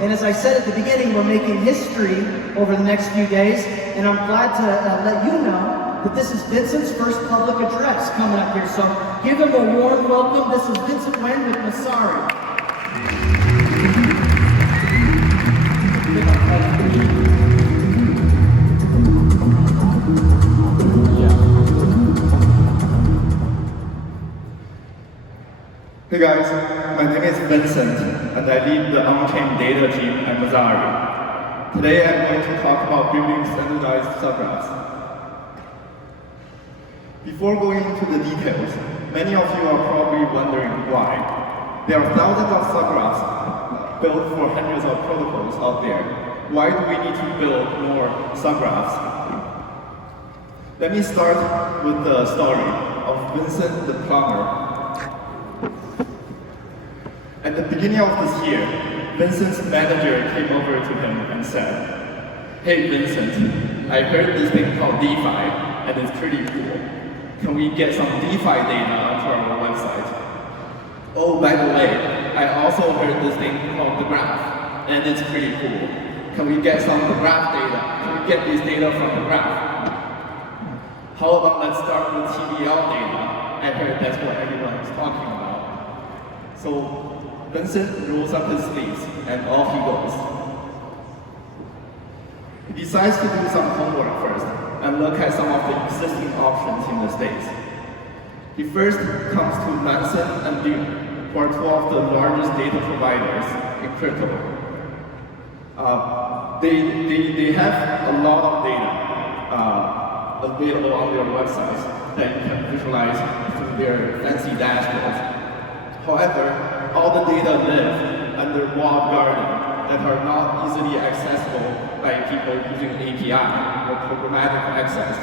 And as I said at the beginning, we're making history over the next few days, and I'm glad to let you know that this is Vincent's first public address coming up here. So give him a warm welcome. This is Vincent Wen with Masari. Hey guys, my name is Vincent, and I lead the on-chain data team at Masari. Today I'm going to talk about building standardized subgraphs. Before going into the details, many of you are probably wondering why. There are thousands of subgraphs built for hundreds of protocols out there. Why do we need to build more subgraphs? Let me start with the story of Vincent the plumber. At the beginning of this year, Vincent's manager came over to him and said, "Hey Vincent, I heard this thing called DeFi, and it's pretty cool. Can we get some DeFi data onto our website? Oh, by the way, I also heard this thing called the graph, and it's pretty cool. Can we get some of the graph data? Can we get this data from the graph? How about let's start with TVL data? I heard that's what everyone is talking about." So Vincent rolls up his sleeves and off he goes. He decides to do some homework first and look at some of the existing options in the States. He first comes to Manson and Dune, who are two of the largest data providers in crypto. They have a lot of data available on their websites that you can visualize through their fancy dashboards. However, all the data live under walled garden that are not easily accessible by people using API or programmatic access.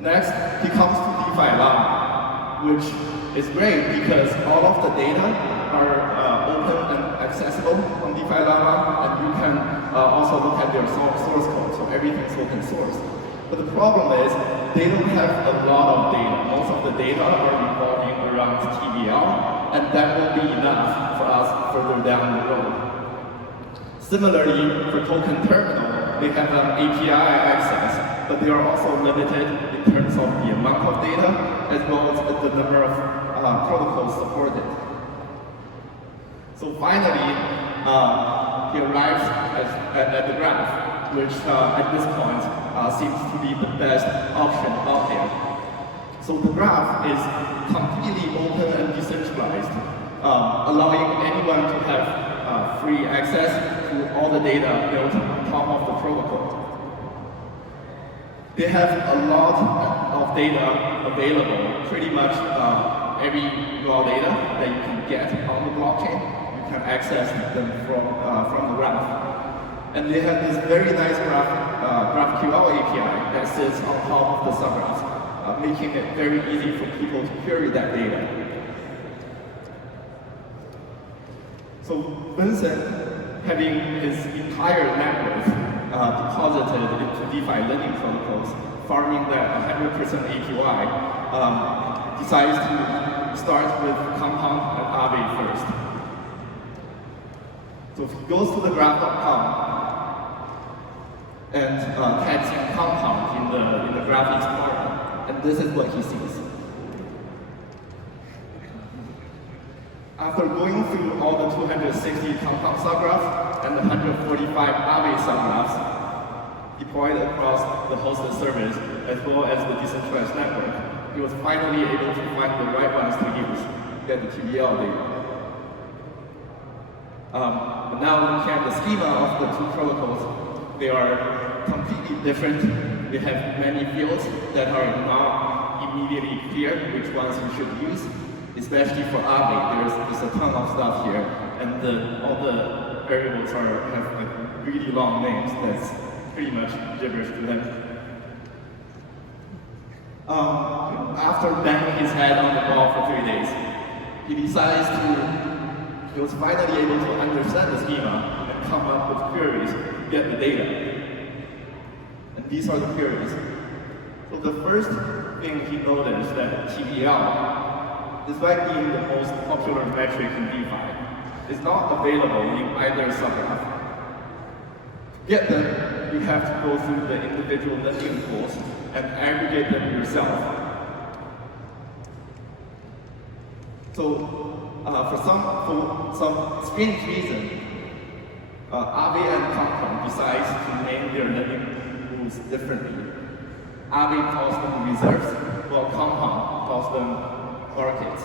Next, he comes to DeFi Llama, which is great because all of the data are open and accessible on DeFi Llama, and you can also look at their source code, so everything's open source. But the problem is, they don't have a lot of data. Most of the data are revolving around TVL, and that won't be enough for us further down the road. Similarly, for Token Terminal, they have an API access, but they are also limited in terms of the amount of data, as well as the number of protocols supported. So finally, he arrives at the graph, which at this point seems to be the best option out there. So the graph is completely open and decentralized, allowing anyone to have free access to all the data built on top of the protocol. They have a lot of data available, pretty much every raw data that you can get on the blockchain, you can access them from the graph. And they have this very nice GraphQL API that sits on top of the subgraphs, making it very easy for people to query that data. So Vincent, having his entire network deposited into DeFi lending protocols, farming that 100% APY, decides to start with Compound and Aave first. So if he goes to the graph.com, and types in Compound in the Graph Explorer, and this is what he sees. After going through all the 260 Compound subgraphs and the 145 Aave subgraphs deployed across the hosted service as well as the decentralized network, he was finally able to find the right ones to use to get the TVL data. But now looking at the schema of the two protocols, they are completely different. We have many fields that are not immediately clear which ones you should use, especially for Aave. There's a ton of stuff here, and all the variables have like really long names that's pretty much gibberish to them. After banging his head on the ball for 3 days, he was finally able to understand the schema and come up with queries to get the data. And these are the queries. So the first thing he noticed that TVL, despite being the most popular metric in DeFi, is not available in either subgraph. To get them, you have to go through the individual lending pools and aggregate them yourself. So for some strange reason, Aave and Compound decides to name their lending pools differently. Aave calls them reserves, while Compound calls them markets.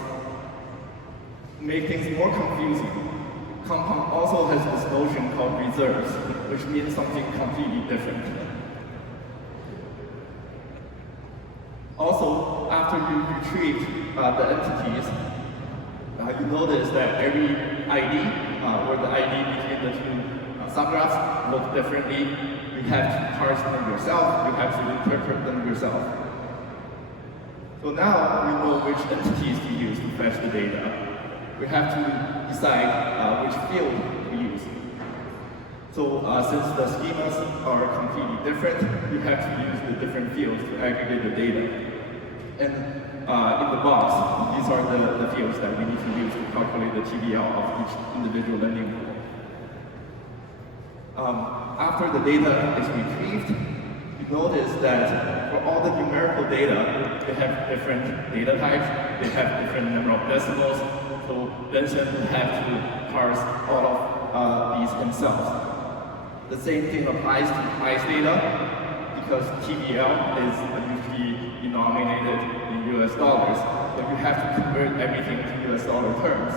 To make things more confusing, Compound also has this notion called reserves, which means something completely different. Also, after you retrieve the entities, you notice that every ID, or the ID between the two subgraphs look differently. You have to parse them yourself, you have to interpret them yourself. So now we know which entities to use to fetch the data. We have to decide which field to use. So since the schemas are completely different, you have to use the different fields to aggregate the data. And in the box, these are the fields that we need to use to calculate the TVL of each individual lending pool. After the data is retrieved, you notice that for all the numerical data, they have different data types, they have different number of decimals, so Vincent will have to parse all of these himself. The same thing applies to price data, because TVL is usually denominated in US dollars, so you have to convert everything to US dollar terms.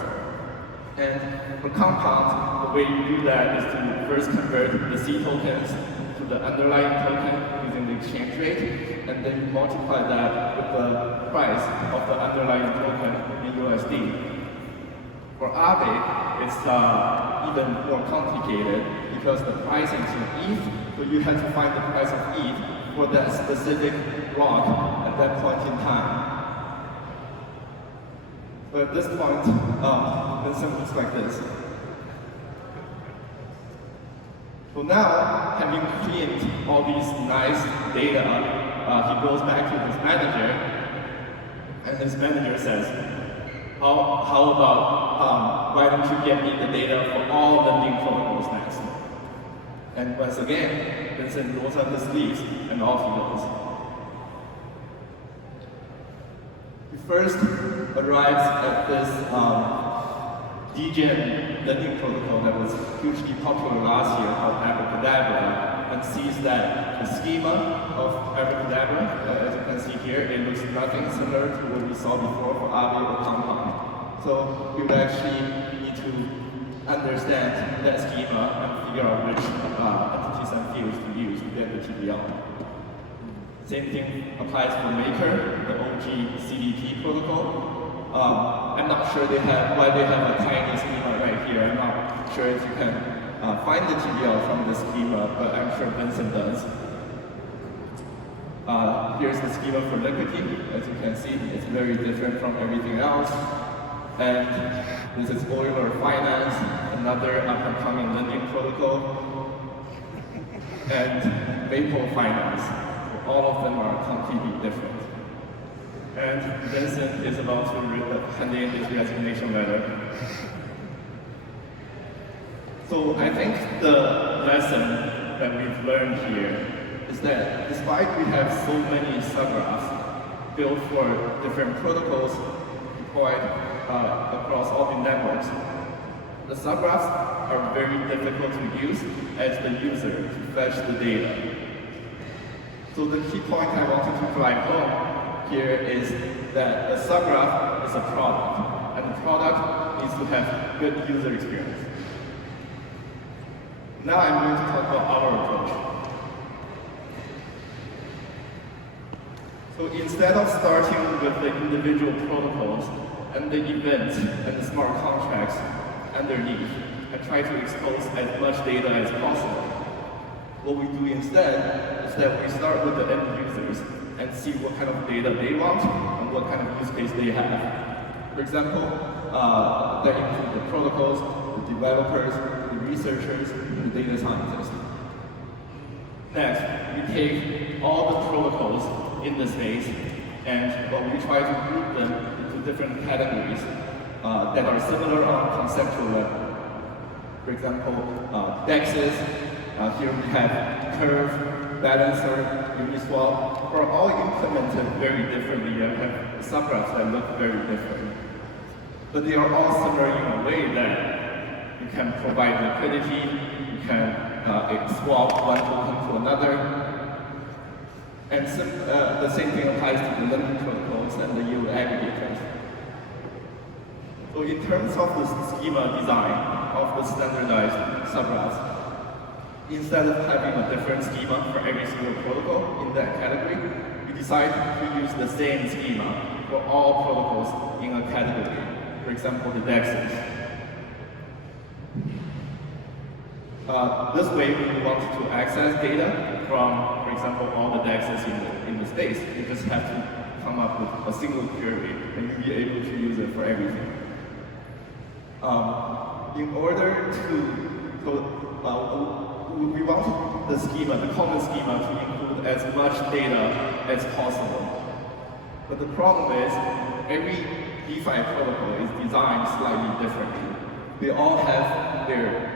And for Compound, the way you do that is to first convert the C tokens to the underlying token using the exchange rate, and then you multiply that with the price of the underlying token in USD. For Aave, it's even more complicated because the pricing is in ETH, so you have to find the price of ETH for that specific block at that point in time. So at this point, Vincent looks like this. So now, having cleaned all these nice data, he goes back to his manager, and his manager says, how about, why don't you get me the data for all lending protocols next? And once again, Vincent rolls up his sleeves, and off he goes. He first arrives at this DGen lending protocol that was hugely popular last year called Abracadabra, and sees that the schema of Abracadabra, as you can see here, it looks nothing similar to what we saw before for Aave or Compound. So we would actually need to understand that schema and figure out which entities and fields to use to get the TVL. Same thing applies for Maker, the OG CDP protocol. I'm not sure why they have a tiny schema right here. I'm not sure if you can find the TVL from the schema, but I'm sure Vincent does. Here's the schema for Liquidity. As you can see, it's very different from everything else. And this is Euler Finance, another up-and-coming lending protocol. And Maple Finance. All of them are completely different. And Vincent is about to hand in his resignation letter. So I think the lesson that we've learned here is that despite we have so many subgraphs built for different protocols deployed across all the networks, the subgraphs are very difficult to use as the user to fetch the data. So the key point I wanted to drive home here is that a subgraph is a product, and the product needs to have good user experience. Now I'm going to talk about our approach. So instead of starting with the individual protocols and the events and the smart contracts underneath, I try to expose as much data as possible. What we do instead is that we start with the end users and see what kind of data they want and what kind of use case they have. For example, that include the protocols, the developers, the researchers, and the data scientists. Next, we take all the protocols in the space and we try to group them into different categories that are similar on conceptual level. For example, dexes, here we have curve, balancer, Uniswap, are all implemented very differently and have subgraphs that look very different. But they are all similar in a way that you can provide liquidity, you can swap one token to another, and the same thing applies to the lending protocols and the yield aggregators. So in terms of the schema design of the standardized subgraphs, instead of having a different schema for every single protocol in that category, we decided to use the same schema for all protocols in a category. For example, the DEXs. This way, we wanted to access data from, for example, all the DEXs in the space. You just have to come up with a single query, and you'll be able to use it for everything. In order to, we wanted the schema, the common schema, to include as much data as possible. But the problem is, every DeFi protocol is designed slightly differently. They all have their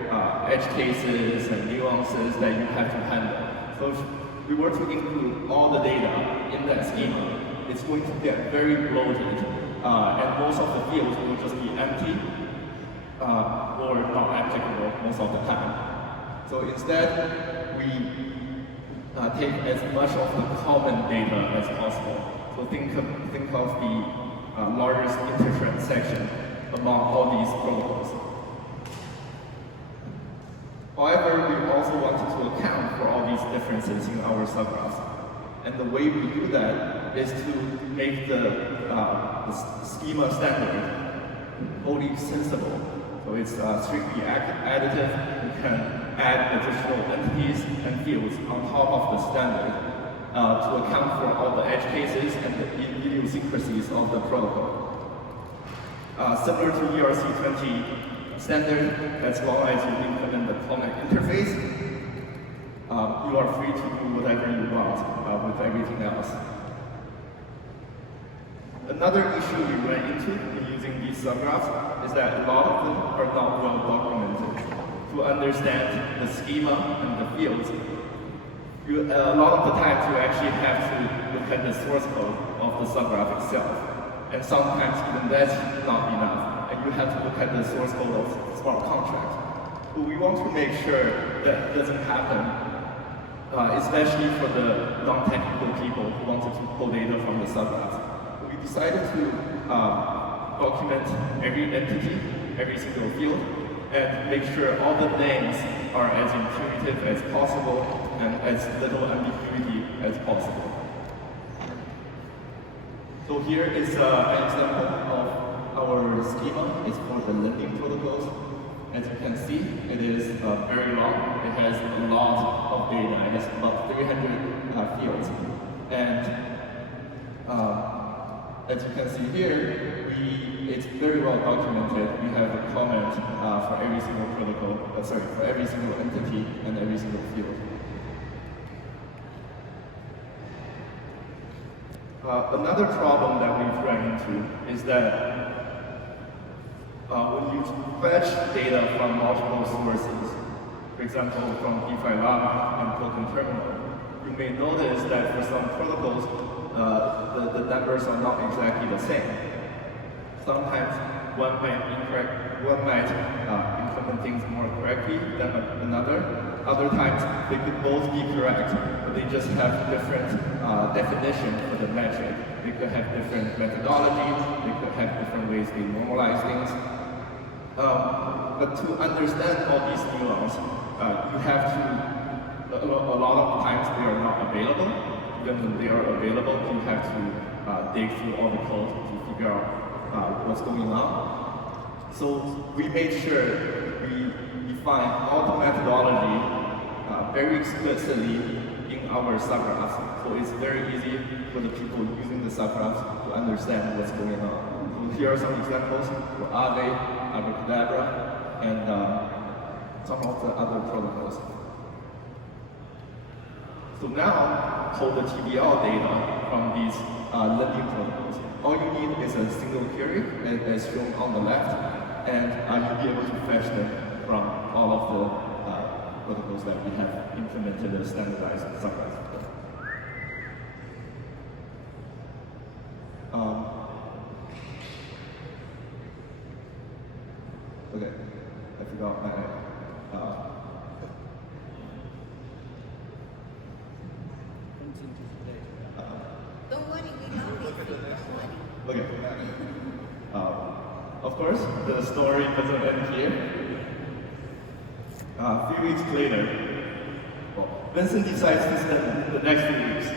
edge cases and nuances that you have to handle. So if we were to include all the data in that schema, it's going to get very bloated, and most of the fields will just be empty or not applicable most of the time. So instead, we take as much of the common data as possible. So think of the largest intertransaction among all these protocols. However, we also wanted to account for all these differences in our subgraphs. And the way we do that is to make the schema standard wholly extensible. So it's strictly additive. You can add additional entities and fields on top of the standard to account for all the edge cases and the idiosyncrasies of the protocol. Similar to ERC20 standard, as long as you implement the common interface, you are free to do whatever you want with everything else. Another issue we ran into in using these subgraphs is that a lot of them are not well documented. To understand the schema and the fields, a lot of the times you actually have to look at the source code of the subgraph itself. And sometimes even that's not enough. And you have to look at the source code of smart contract. But we want to make sure that doesn't happen, especially for the non-technical people who wanted to pull data from the subgraphs. We decided to document every entity, every single field, and make sure all the names are as intuitive as possible and as little ambiguity as possible. So here is an example of our schema. It's for the lending protocols. As you can see, it is very long. It has a lot of data. It has about 300 fields. And as you can see here, it's very well documented. We have a comment for every single protocol, for every single entity and every single field. Another problem that we've run into is that when you fetch data from multiple sources, for example, from DeFi Llama and Token Terminal, you may notice that for some protocols, the numbers are not exactly the same. Sometimes one might implement things more correctly than another. Other times they could both be correct, but they just have different definition for the metric. They could have different methodologies, they could have different ways they normalize things. But to understand all these nuances, you have to, a lot of times they are not available. Even when they are available, you have to dig through all the code to figure out what's going on. So we made sure we define all the methodology very explicitly in our subgraphs. So it's very easy for the people using the subgraphs to understand what's going on. So here are some examples for Aave, Abracadabra, and some of the other protocols. So now, pull the TBL data from these lending protocols. All you need is a single query, as shown on the left, and you'll be able to fetch them from all protocols that we have implemented a standardized subgraph. Okay, I forgot my. Don't worry, we know it. Don't worry. Okay. Of course, the story doesn't end here. A few weeks later, Vincent decides to spend the next few weeks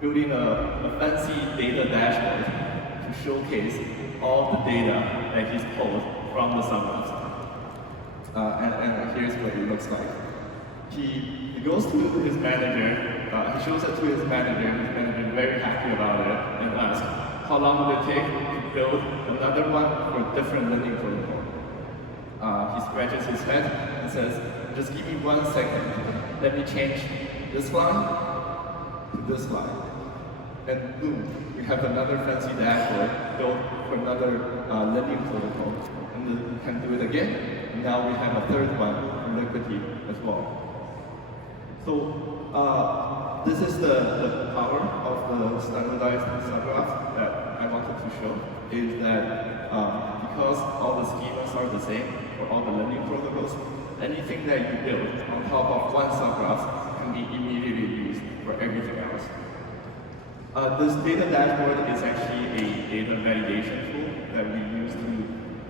building a fancy data dashboard to showcase all the data that he's pulled from the subgraphs. And here's what it looks like. He goes to his manager, he shows it to his manager is very happy about it, and asks, how long would it take to build another one for a different lending protocol? He scratches his head and says, just give me 1 second. Let me change this line to this line. And boom, we have another fancy dashboard built for another lending protocol. And then we can do it again. And now we have a third one for liquidity as well. So this is the power of the standardized subgraph that I wanted to show, is that because all the schemas are the same for all the lending protocols, anything that you build on top of one subgraph can be immediately used for everything else. This data dashboard is actually a data validation tool that we use to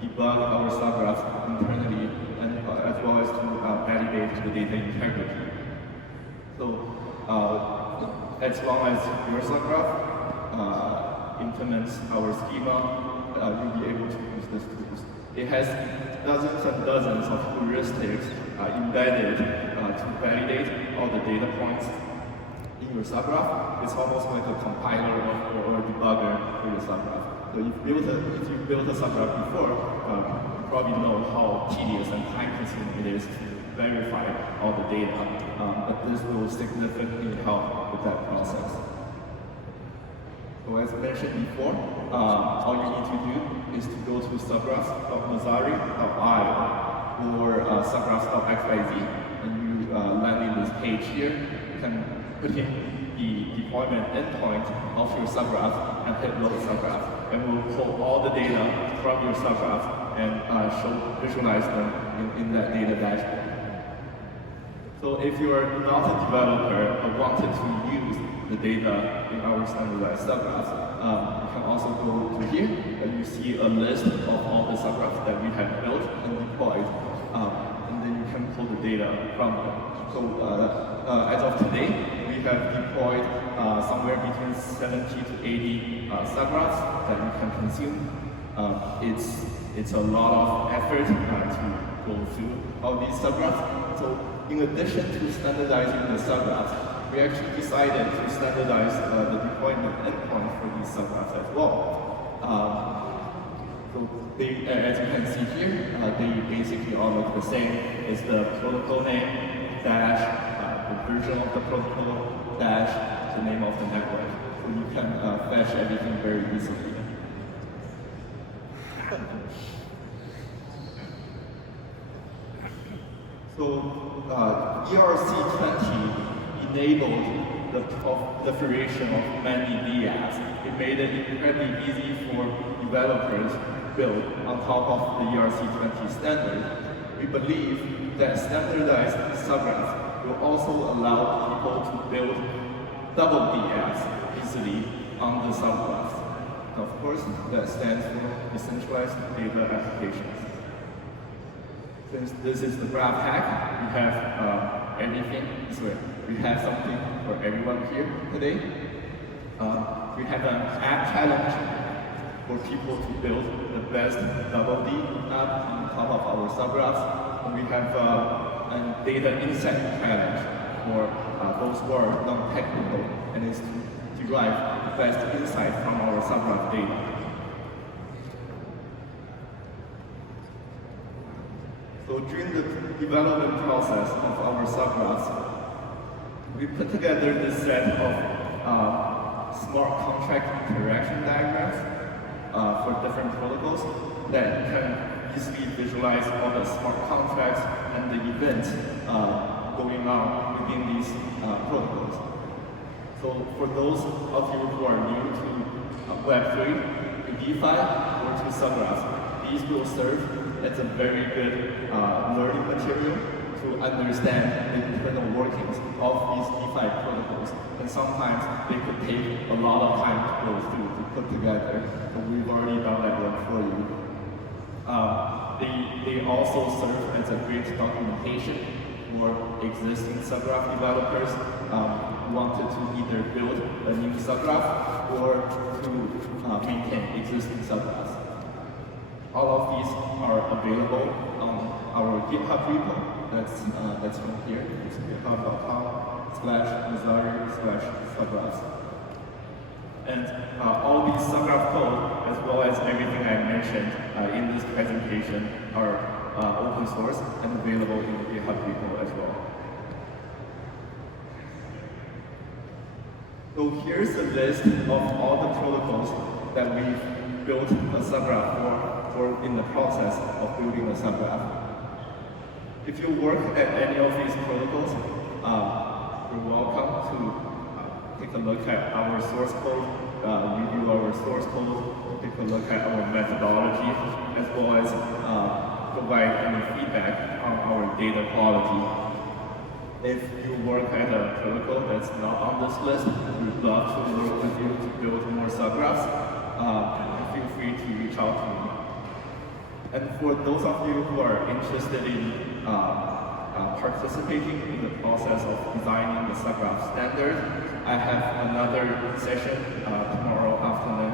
debug our subgraphs internally, and as well as to validate the data integrity. So as long as your subgraph implements our schema, you'll be able to use this tool. It has dozens and dozens of heuristics embedded to validate all the data points in your subgraph. It's almost like a compiler or a debugger for your subgraph. So if you built a subgraph before, you probably know how tedious and time-consuming it is to verify all the data. But this will significantly help with that process. So as mentioned before, all you need to do is to go to subgraphs.mozari.io or subgraphs.xyz, and you land in this page here. You can put in the deployment endpoint of your subgraph and hit load subgraph, and we'll pull all the data from your subgraph and visualize them in that data dashboard. So if you are not a developer but wanted to use the data in our standardized subgraphs, you can also go to here and you see a list of all the subgraphs that we have built and deployed, and then you can pull the data from them. So as of today, we have deployed somewhere between 70 to 80 subgraphs that you can consume. It's a lot of effort to go through all these subgraphs. So in addition to standardizing the subgraphs, we actually decided to standardize the deployment endpoint for these subgraphs as well. So they, as you can see here, they basically all look the same. It's the protocol name, dash, the version of the protocol, dash, the name of the network. So you can fetch everything very easily. So ERC20 enabled the proliferation of many DApps. It made it incredibly easy for developers to build on top of the ERC20 standard. We believe that standardized subgraphs will also allow people to build double DApps easily on the subgraphs. Of course, that stands for decentralized data applications. Since this is the graph hack, we have anything. So we have something for everyone here today. We have an app challenge for people to build the best double D app on top of our subgraphs. And we have a data insight challenge for those who are non-technical, and it's to derive the best insight from our subgraph data. So during the development process of our subgraphs, we put together this set of smart contract interaction diagrams for different protocols that can easily visualize all the smart contracts and the events going on within these protocols. So for those of you who are new to Web3, to DeFi, or to Subgraphs, these will serve as a very good learning material to understand the internal workings of these DeFi protocols. And sometimes they could take a lot of time to go through, to put together, and we've already done that work for you. They also serve as a great documentation for existing Subgraph developers who wanted to either build a new Subgraph or to maintain existing Subgraphs. All of these are available on our GitHub repo. That's from here. It's github.com/Nazari/Subgraphs. And all these Subgraph code, as well as everything I mentioned in this presentation, are open source and available in the GitHub repo as well. So here's a list of all the protocols that we've built a Subgraph for, or in the process of building a Subgraph. If you work at any of these protocols, you're welcome to take a look at our source code, review our source code, take a look at our methodology, as well as provide any feedback on our data quality. If you work at a protocol that's not on this list, we'd love to work with you to build more Subgraphs. Feel free to reach out to me. And for those of you who are interested in participating in the process of designing the Subgraph standard, I have another session tomorrow afternoon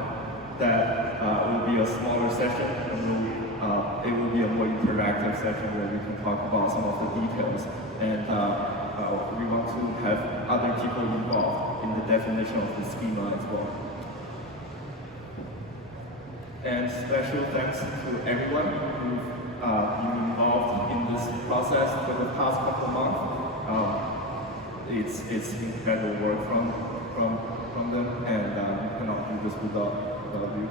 that will be a smaller session, and it will be a more interactive session where we can talk about some of the details. And we want to have other people involved in the definition of the schema as well. And special thanks to everyone who's been involved in this process for the past couple of months. It's incredible work from them, and we cannot do this without you.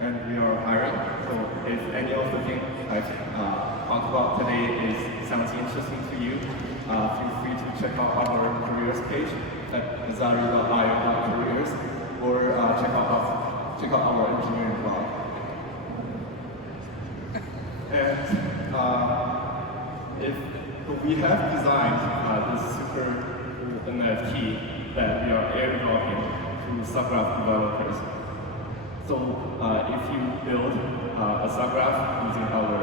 And we are hiring, so if any of the things I've talked about today sounds interesting to you, feel free to check out our careers page at nazari.io/careers, or check out our engineering blog. And we have designed this super cool NFT that we are airdropping to Subgraph developers. So if you build a Subgraph using our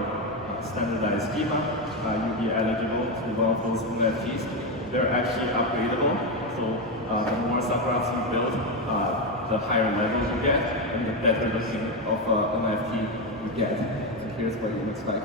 standardized schema, you'll be eligible to one of those NFTs. They're actually upgradable, so the more Subgraphs you build, the higher level you get, and the better looking of NFT you get. And here's what it looks like.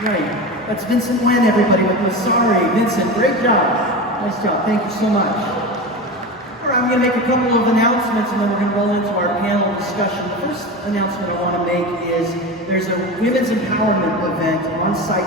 Right. That's Vincent Nguyen, everybody, with Masari. Vincent, great job. Nice job. Thank you so much. All right, I'm going to make a couple of announcements, and then we're going to roll into our panel discussion. The first announcement I want to make is there's a women's empowerment event on site